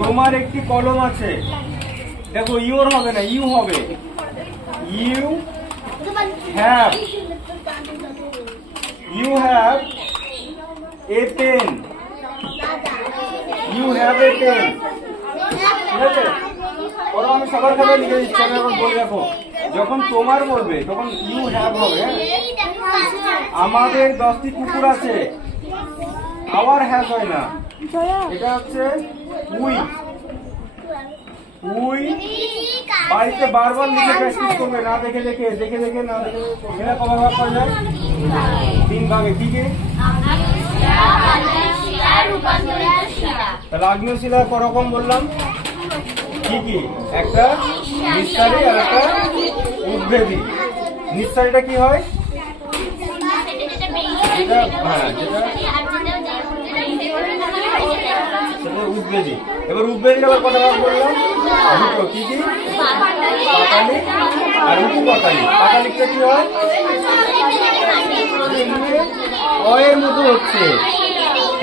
তোমার একটি কলম আছে, দেখো ইউর হবে না, ইউ হবে। You have a pen. You have a pen. ঠিক আছে, ওরা আমি সবার খাবে লিখে দিচ্ছি। আমি এখন বলে রাখো, যখন তোমার বলবে তখন ইউ হ্যাভ হবে। আমাদের 10টি কুকুর আছে, আওয়ার হ্যাজ হয় না, এটা হচ্ছে উই। উই বাড়িতে বারবার লিখে প্র্যাকটিস করবে, না দেখে দেখে দেখে দেখে না দেখে। এটা কবার ভাগ করা যায়? 3 ভাগে। কি কি? তাহলে আগ্নেয় শিলা করকম বললাম, কি কি? একটা নিঃসারী আর একটা উদ্ভেদী। নিঃসারীটা কি হয়? হ্যাঁ, যেটা উদ্ভেদী। এবার উদ্ভেদী আবার কটা ভাগ বললাম? দুটো। কি কি? পাতালিক আর উপপাতালিক। পাতালিকটা কি হয়? হয়ের মতো হচ্ছে।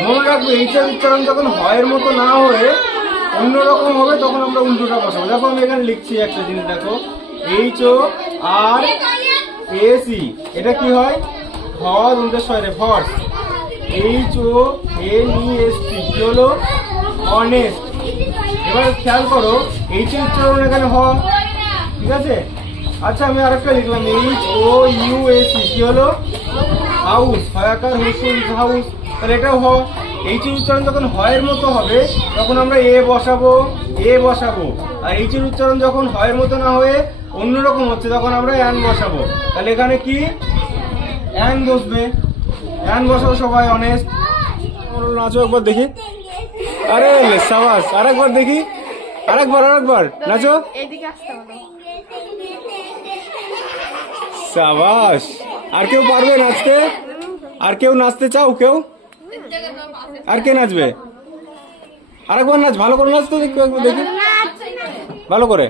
মনে রাখবে, এইটার উচ্চারণ যখন হয়ের মতো না হয়ে অন্যরকম হবে তখন আমরা উল্টোটা বসাবো। দেখো আমি এখানে লিখছি একটা জিনিস, দেখো HORSE, এটা কি হয়? হর উল্টেশ্বরে হর্স। HONEST কি হলো? অনেস্ট। এবার খেয়াল করো, এইচ এর উচ্চারণ এখানে হ, ঠিক আছে? আচ্ছা আমি আরেকটা লিখলাম, HOUSE কি হলো? হাউস। হয়াকার হাউস, তাহলে এটাও হ। এইচ এর উচ্চারণ যখন হয়ের মতো হবে তখন আমরা এ বসাবো। আর এইচ এর উচ্চারণ যখন হয়ের মতো না হয়ে অন্যরকম হচ্ছে তখন আমরা অ্যান বসাবো। তাহলে এখানে কি? অ্যান বসবে। অ্যান বসাবো সবাই। অনেস্ট। নাচো একবার দেখি। আরে সাবাস, আরেকবার দেখি। আরেকবার নাচো। সাবাস। আর কেউ পারবে নাচতে? আর কেউ নাচতে চাও? কেউ? আর কে নাচবে? আরেকবার নাচ, ভালো করে নাচতে দেখি, ভালো করে।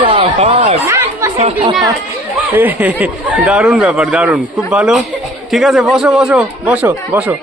সাবাস, দারুণ ব্যাপার, দারুণ, খুব ভালো। ঠিক আছে, বসো বসো বসো বসো।